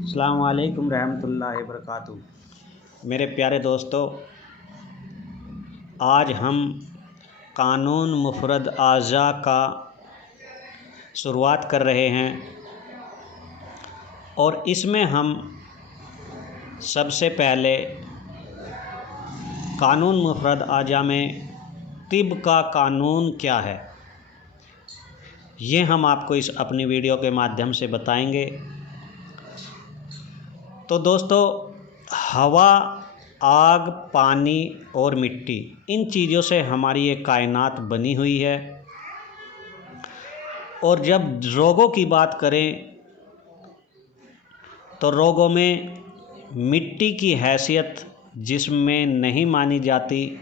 अस्सलाम वालेकुम रहमतुल्लाहि वबरकातुहू। मेरे प्यारे दोस्तों, आज हम कानून मुफरद आज़ा का शुरुआत कर रहे हैं और इसमें हम सबसे पहले कानून मुफरद आज़ा में तिब का कानून क्या है, ये हम आपको इस अपनी वीडियो के माध्यम से बताएंगे। तो दोस्तों, हवा, आग, पानी और मिट्टी, इन चीज़ों से हमारी ये कायनात बनी हुई है। और जब रोगों की बात करें तो रोगों में मिट्टी की हैसियत जिस्म में नहीं मानी जाती।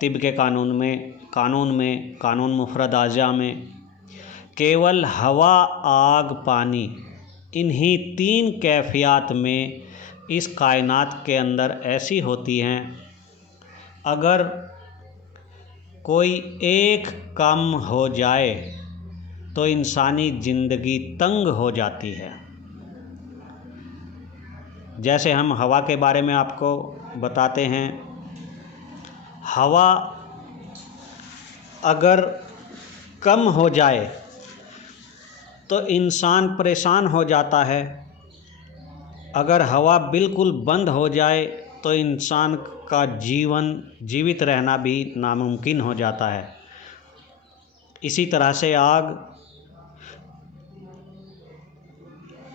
तिब के कानून मुफरद आज़ा में केवल हवा, आग, पानी, इन्हीं तीन कैफियत में इस कायनात के अंदर ऐसी होती हैं, अगर कोई एक कम हो जाए तो इंसानी ज़िंदगी तंग हो जाती है। जैसे हम हवा के बारे में आपको बताते हैं, हवा अगर कम हो जाए तो इंसान परेशान हो जाता है। अगर हवा बिल्कुल बंद हो जाए तो इंसान का जीवित रहना भी नामुमकिन हो जाता है। इसी तरह से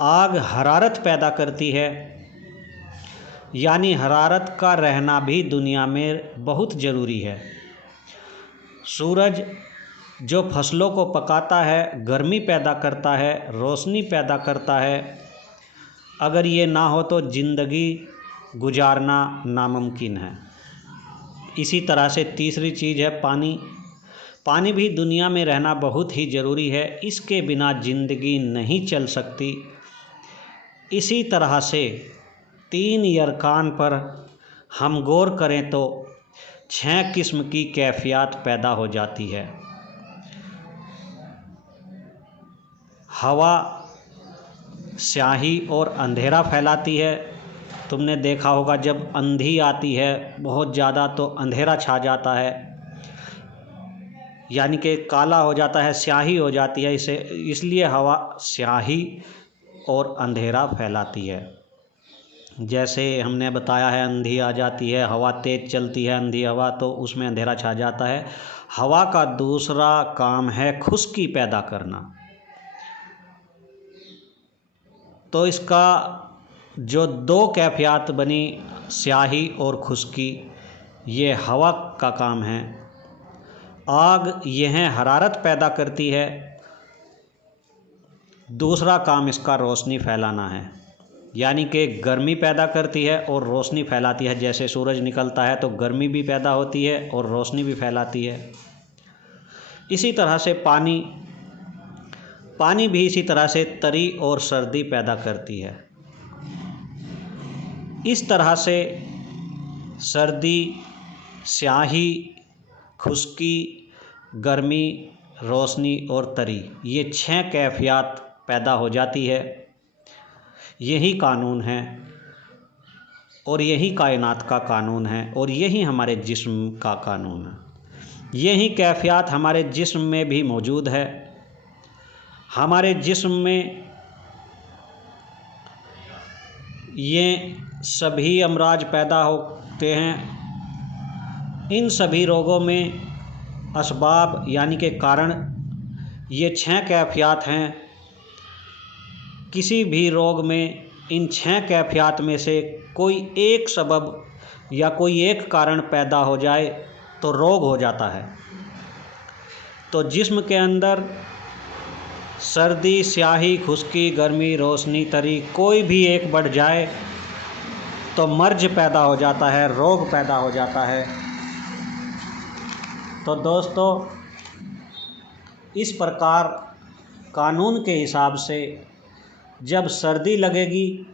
आग हरारत पैदा करती है, यानी हरारत का रहना भी दुनिया में बहुत ज़रूरी है। सूरज जो फसलों को पकाता है, गर्मी पैदा करता है, रोशनी पैदा करता है, अगर ये ना हो तो ज़िंदगी गुजारना नामुमकिन है। इसी तरह से तीसरी चीज़ है पानी। पानी भी दुनिया में रहना बहुत ही ज़रूरी है, इसके बिना ज़िंदगी नहीं चल सकती। इसी तरह से तीन अरकान पर हम गौर करें तो 6 किस्म की कैफियत पैदा हो जाती है। हवा स्याही और अंधेरा फैलाती है। तुमने देखा होगा जब आंधी आती है बहुत ज़्यादा तो अंधेरा छा जाता है, यानी कि काला हो जाता है, स्याही हो जाती है। इसलिए हवा स्याही और अंधेरा फैलाती है। जैसे हमने बताया है, आंधी आ जाती है, हवा तेज़ चलती है, आंधी हवा, तो उसमें अंधेरा छा जाता है। हवा का दूसरा काम है खुश्की पैदा करना। तो इसका जो दो कैफियत बनी, स्याही और खुश्की, ये हवा का काम है। आग यह हरारत पैदा करती है, दूसरा काम इसका रोशनी फैलाना है, यानी कि गर्मी पैदा करती है और रोशनी फैलाती है। जैसे सूरज निकलता है तो गर्मी भी पैदा होती है और रोशनी भी फैलाती है। इसी तरह से पानी भी इसी तरह से तरी और सर्दी पैदा करती है। इस तरह से सर्दी, स्याही, खुश्की, गर्मी, रोशनी और तरी, ये 6 कैफियत पैदा हो जाती है। यही कानून है और यही कायनात का कानून है और यही हमारे जिस्म का कानून है। यही कैफियत हमारे जिस्म में भी मौजूद है। हमारे जिस्म में ये सभी अमराज पैदा होते हैं। इन सभी रोगों में असबाब यानी कि कारण ये 6 कैफियत हैं। किसी भी रोग में इन 6 कैफियत में से कोई एक सबब या कोई एक कारण पैदा हो जाए तो रोग हो जाता है। तो जिस्म के अंदर सर्दी, स्याही, खुश्की, गर्मी, रोशनी, तरी, कोई भी एक बढ़ जाए तो मर्ज पैदा हो जाता है, रोग पैदा हो जाता है। तो दोस्तों, इस प्रकार कानून के हिसाब से जब सर्दी लगेगी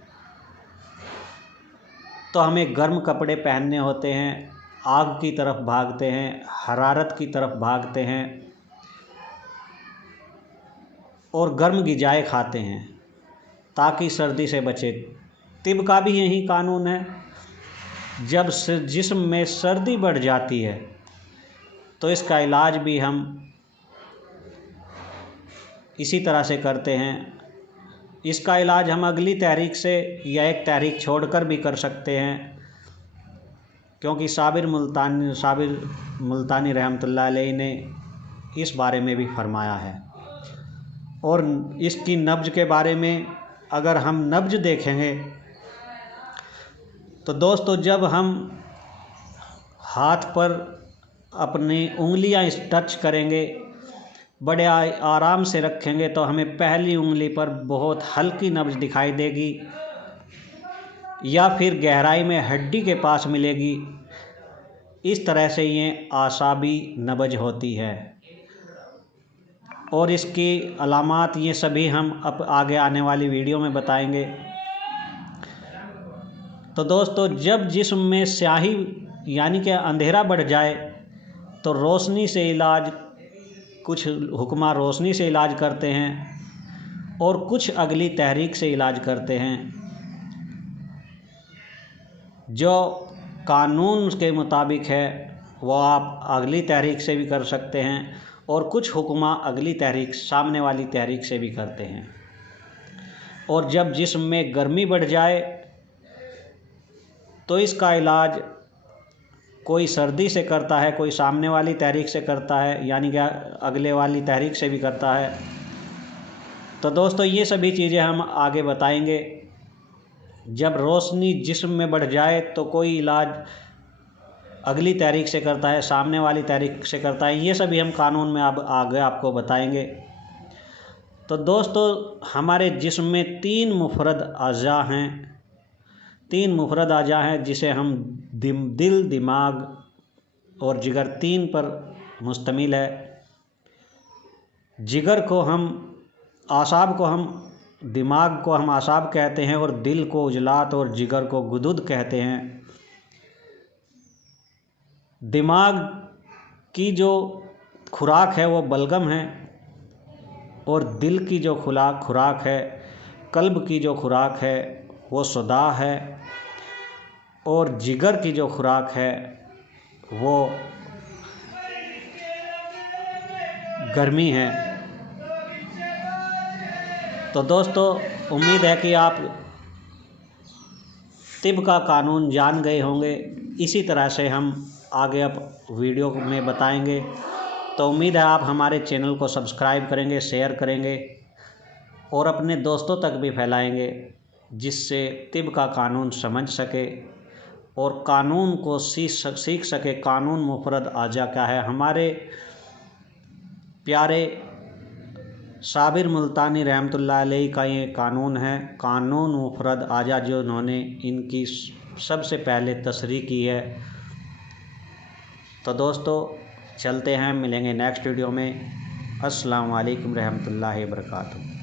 तो हमें गर्म कपड़े पहनने होते हैं, आग की तरफ भागते हैं, हरारत की तरफ भागते हैं और गर्म ग़िज़ाएँ खाते हैं ताकि सर्दी से बचे। तिब का भी यही कानून है, जब जिस्म में सर्दी बढ़ जाती है तो इसका इलाज भी हम इसी तरह से करते हैं। इसका इलाज हम अगली तहरीक से या एक तहरीक छोड़कर भी कर सकते हैं, क्योंकि साबिर मुल्तानी रहमतुल्लाह अलैह ने इस बारे में भी फरमाया है। और इसकी नब्ज के बारे में अगर हम नब्ज देखेंगे तो दोस्तों, जब हम हाथ पर अपनी उंगलियां टच करेंगे, बड़े आराम से रखेंगे, तो हमें पहली उंगली पर बहुत हल्की नब्ज दिखाई देगी या फिर गहराई में हड्डी के पास मिलेगी। इस तरह से ये आसाबी नब्ज होती है और इसकी अलामात ये सभी हम अब आगे आने वाली वीडियो में बताएंगे। तो दोस्तों, जब जिस्म में स्याही यानी कि अंधेरा बढ़ जाए तो रोशनी से इलाज, कुछ हुक्मा रोशनी से इलाज करते हैं और कुछ अगली तहरीक से इलाज करते हैं। जो कानून के मुताबिक है वो आप अगली तहरीक से भी कर सकते हैं और कुछ हुक्मा अगली तहरीक, सामने वाली तहरीक से भी करते हैं। और जब जिस्म में गर्मी बढ़ जाए तो इसका इलाज कोई सर्दी से करता है, कोई सामने वाली तहरीक से करता है, यानी कि अगले वाली तहरीक से भी करता है। तो दोस्तों, ये सभी चीज़ें हम आगे बताएंगे। जब रोशनी जिस्म में बढ़ जाए तो कोई इलाज अगली तहरीक से करता है, सामने वाली तहरीक से करता है। ये सभी हम कानून में अब आगे आपको बताएंगे। तो दोस्तों, हमारे जिस्म में 3 मुफरद अज़ा हैं, 3 मुफरद अज़ा हैं जिसे हम दिल, दिमाग और जिगर 3 पर मुश्तमिल है। जिगर को हम, आसाब को हम, दिमाग को हम आसाब कहते हैं और दिल को उजलात और जिगर को गुदुद कहते हैं। दिमाग की जो खुराक है वो बलगम है और दिल की जो खुराक है, कल्ब की जो खुराक है वो सदा है और जिगर की जो खुराक है वो गर्मी है। तो दोस्तों, उम्मीद है कि आप तिब का कानून जान गए होंगे। इसी तरह से हम आगे अब वीडियो में बताएंगे। तो उम्मीद है आप हमारे चैनल को सब्सक्राइब करेंगे, शेयर करेंगे और अपने दोस्तों तक भी फैलाएंगे, जिससे तिब का कानून समझ सके और कानून को सीख सके। कानून मुफरद आजा क्या है, हमारे प्यारे साबिर मुल्तानी रहमतुल्लाह अलैह का ये कानून है, कानून मुफरद आजा, जो उन्होंने इनकी सबसे पहले तशरीह की है। तो दोस्तों, चलते हैं, मिलेंगे नेक्स्ट वीडियो में। अस्सलाम वालेकुम रहमतुल्लाहि व बरकातुहू।